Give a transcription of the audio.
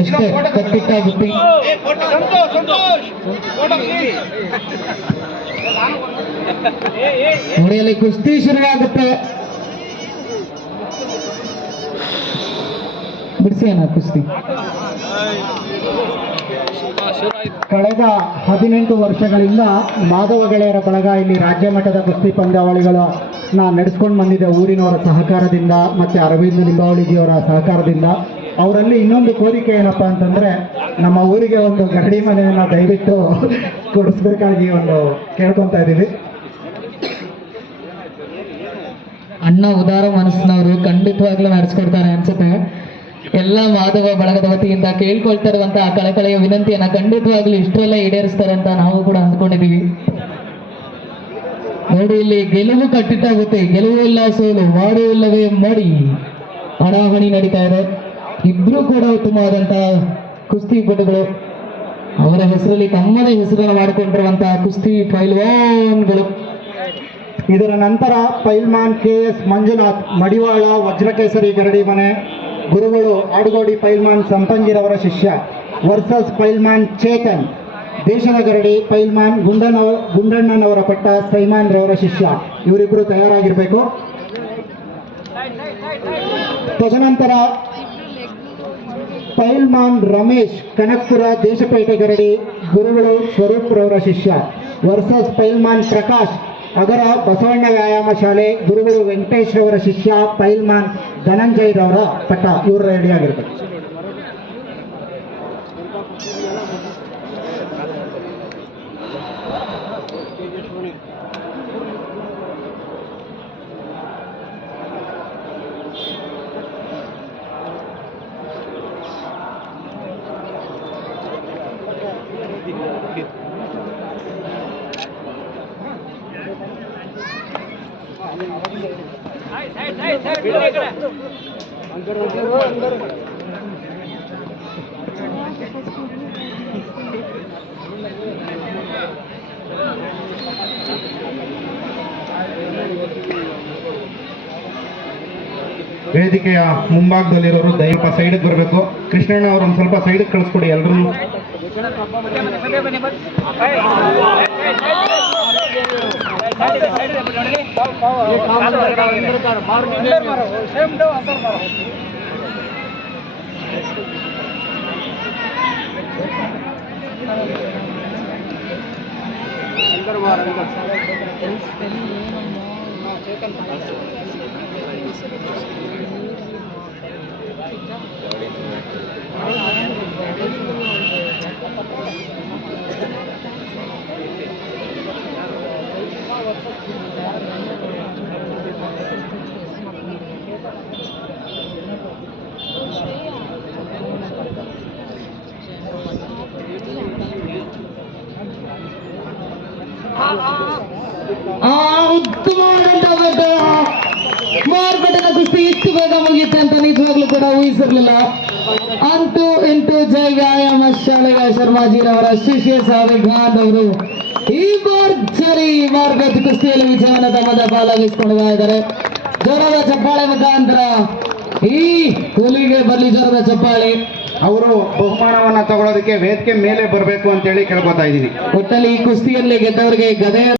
ಅಷ್ಟೇ ಕಟ್ಟಿಟ್ಟ ಬುತ್ತಿ. ನೋಡಿಯಲ್ಲಿ ಕುಸ್ತಿ ಶುರುವಾಗುತ್ತೆ. ಬಿಡಿಸೋಣ ಕುಸ್ತಿ. ಕಳೆದ 18 ವರ್ಷಗಳಿಂದ ಮಾಧವ ಗೆಳೆಯರ ಬಳಗ ಇಲ್ಲಿ ರಾಜ್ಯ ಮಟ್ಟದ ಕುಸ್ತಿ ಪಂದ್ಯಾವಳಿಗಳನ್ನ ನಡೆಸ್ಕೊಂಡು ಬಂದಿದೆ ಊರಿನವರ ಸಹಕಾರದಿಂದ ಮತ್ತು ಅರವಿಂದ ಲಿಂಬಾವಳಿಜಿಯವರ ಸಹಕಾರದಿಂದ. ಅವರಲ್ಲಿ ಇನ್ನೊಂದು ಕೋರಿಕೆ ಏನಪ್ಪ ಅಂತಂದರೆ, ನಮ್ಮ ಊರಿಗೆ ಒಂದು ಗರಡಿ ಮನೆಯನ್ನು ದಯವಿಟ್ಟು ಕೊಡಿಸ್ಬೇಕಾಗಿ ಒಂದು ಕೇಳ್ಕೊತಾ ಇದ್ದೀವಿ. ಅಣ್ಣ ಉದಾರ ಮನಸ್ಸಿನವರು ಖಂಡಿತವಾಗ್ಲೂ ನಡೆಸ್ಕೊಡ್ತಾರೆ ಅನ್ಸುತ್ತೆ. ಎಲ್ಲ ಮಾಧವ ಬಳಗದ ವತಿಯಿಂದ ಕೇಳ್ಕೊಳ್ತಾ ಇರುವಂತಹ ಕಳಕಳೆಯ ವಿನಂತಿಯನ್ನ ಖಂಡಿತವಾಗ್ಲೂ ಇಷ್ಟರಲ್ಲೇ ಈಡೇರಿಸ್ತಾರೆ ಅಂತ ನಾವು ಕೂಡ ಅಂದ್ಕೊಂಡಿದ್ದೀವಿ. ನೋಡಿ, ಇಲ್ಲಿ ಗೆಲುವು ಕಟ್ಟಿಟ್ಟಾಗುತ್ತೆ. ಗೆಲುವು ಇಲ್ಲ ಸೋಲು, ಮಾಡು ಇಲ್ಲವೇ ಮಾಡಿ ಹಣಾಹಣಿ ನಡೀತಾ ಇದೆ. ಇಬ್ರು ಕೂಡ ಉತ್ತಮವಾದಂತಹ ಕುಸ್ತಿಪಟುಗಳು. ಅವರ ಹೆಸರಲ್ಲಿ ತಮ್ಮದೇ ಹೆಸರನ್ನು ಮಾಡಿಕೊಂಡಿರುವಂತಹ ಕುಸ್ತಿ ಪೈಲ್ವಾನ್ಗಳು. ಇದರ ನಂತರ ಪೈಲ್ಮಾನ್ KS ಮಂಜುನಾಥ್ ಮಡಿವಾಳ ವಜ್ರಕೇಸರಿ ಗರಡಿ ಮನೆ ಗುರುಗಳು ಆಡುಗೋಡಿ ಪೈಲ್ಮಾನ್ ಸಂಪಂಗಿರವರ ಶಿಷ್ಯ ವರ್ಸಸ್ ಪೈಲ್ಮಾನ್ ಚೇತನ್ ದೇಶದ ಗರಡಿ ಪೈಲ್ಮಾನ್ ಗುಂಡಣ್ಣನವರ ಪಟ್ಟ ಸೈಮಾನ್ ರವರ ಶಿಷ್ಯ. ಇವರಿಬ್ಬರು ತಯಾರಾಗಿರಬೇಕು. ತದನಂತರ ಪೈಲ್ಮಾನ್ ರಮೇಶ್ ಕನಕಪುರ ದೇಶಪೇಟೆ ಗರಡಿ ಗುರುಗಳು ಸ್ವರೂಪ್ ರವರ ಶಿಷ್ಯ ವರ್ಸಸ್ ಪೈಲ್ಮಾನ್ ಪ್ರಕಾಶ್ ಅಗರ ಬಸವಣ್ಣ ವ್ಯಾಯಾಮ ಶಾಲೆ ಗುರುಗಳು ವೆಂಕಟೇಶ್ ರವರ ಶಿಷ್ಯ ಪೈಲ್ಮಾನ್ ಧನಂಜಯ್ ರವರ ಪಟ್ಟ. ಇವರು ರೆಡಿಯಾಗಿರ್ಬೇಕು. ವೇದಿಕೆಯ ಮುಂಭಾಗದಲ್ಲಿರೋರು ದಯವಿಟ್ಟು ಸೈಡ್ಗೆ ಬರಬೇಕು. ಕೃಷ್ಣಣ್ಣ ಅವರು ಒಂದು ಸ್ವಲ್ಪ ಸೈಡ್ಗೆ ಕಳಿಸ್ಕೊಡಿ ಎಲ್ಲರೂ. ಮಾರ್ಪಟ್ಟಿನ ಕುಸ್ತಿ ಇಷ್ಟು ಬೇಗ ಮುಗಿಯುತ್ತೆ ಅಂತ ನಿಜವಾಗ್ಲೂ ಕೂಡ ಊಹಿಸಿರ್ಲಿಲ್ಲ. ಅಂತೂ ಇಂಟು ಜೈ ವ್ಯಾಯಾಮ ಶಾಲೆಯ ಶರ್ಮಾಜಿರವರ ಶಿಷ್ಯ ಸಾದಿಕ್ ಖಾನ್ ಅವರು ಈ ಭರ್ಜರಿ ಮಾರ್ಗದ ಕುಸ್ತಿಯಲ್ಲಿ ವಿಜಯವನ್ನು ತಮ್ಮದ ಪಾಲಾಗಿಸಿಕೊಳ್ತಾ ಇದ್ದಾರೆ. ಜ್ವರದ ಚಪ್ಪಾಳೆ ಮುಖಾಂತರ ಈ ಹುಲಿಗೆ ಬರಲಿ ಜ್ವರದ ಚಪ್ಪಾಳೆ. ಅವರು ಬಹುಮಾನವನ್ನ ತಗೊಳ್ಳೋದಕ್ಕೆ ವೇದಿಕೆ ಮೇಲೆ ಬರಬೇಕು ಅಂತೇಳಿ ಕೇಳ್ಕೊತಾ ಇದ್ದೀನಿ. ಒಟ್ಟಲ್ಲಿ ಈ ಕುಸ್ತಿಯಲ್ಲಿ ಗೆದ್ದವರಿಗೆ ಗದೆಯ